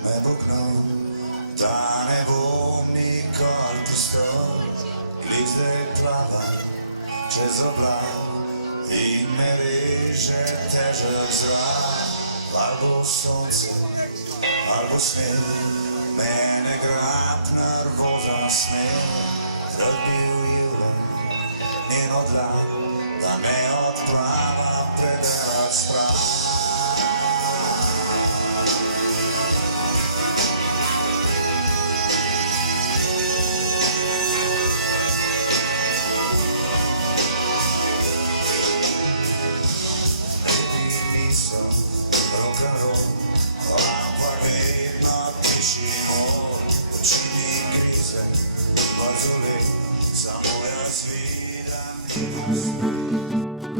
Me buknou, da ne bom nikoli pristal, lik zdaj plava čez oblak in me reže težek zrak. Albo sonce, albo sneg, mene grab nervoza smeh. Rad bi ujela njeno dlan, da ne odplavam predelati sprav.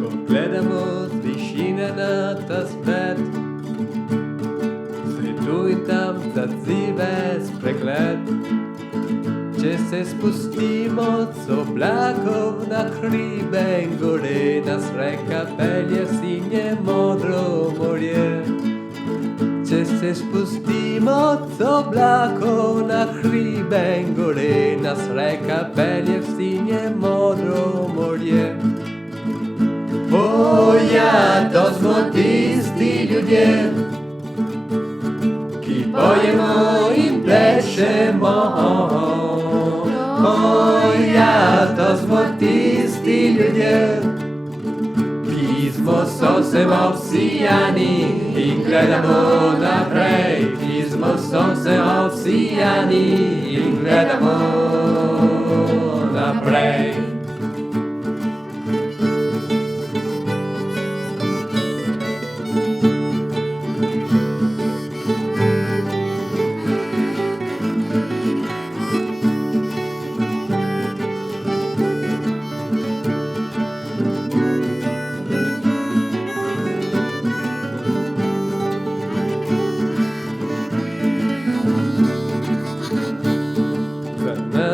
Ko gledamo z višine na ta svet, se tu in tam zadzive spregled. Če se spustimo z oblakov na hribe in gore, nas reka pelje sinje modro morje. Če se spustimo z oblakov na hribe in gore, nas reka pelje v sinje modro morje. O ja, to smo tisti ljudje, ki pojemo in plešemo. O ja, to smo tisti ljudje, ki smo sosem obsijani in gledamo naprej. Ki smo sosem obsijani in gledamo naprej.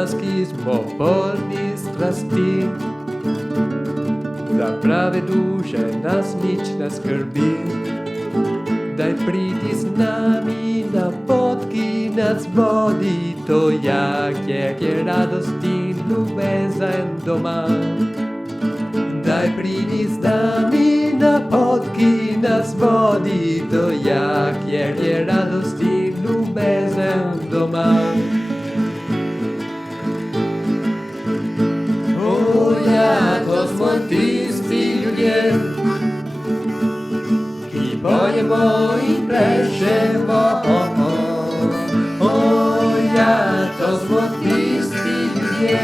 Ki smo polni strasti, za prave duše nas nič ne skrbi. Daj pridi z nami na pot, ki nas vodi, to jak je radost in ljubezen doma. Daj pridi z nami na pot, ki nas vodi, to jak je radost in ljubezen doma. To smo tisti ljudje, ki pojemo in plešemo. O ja, to smo tisti ljudje,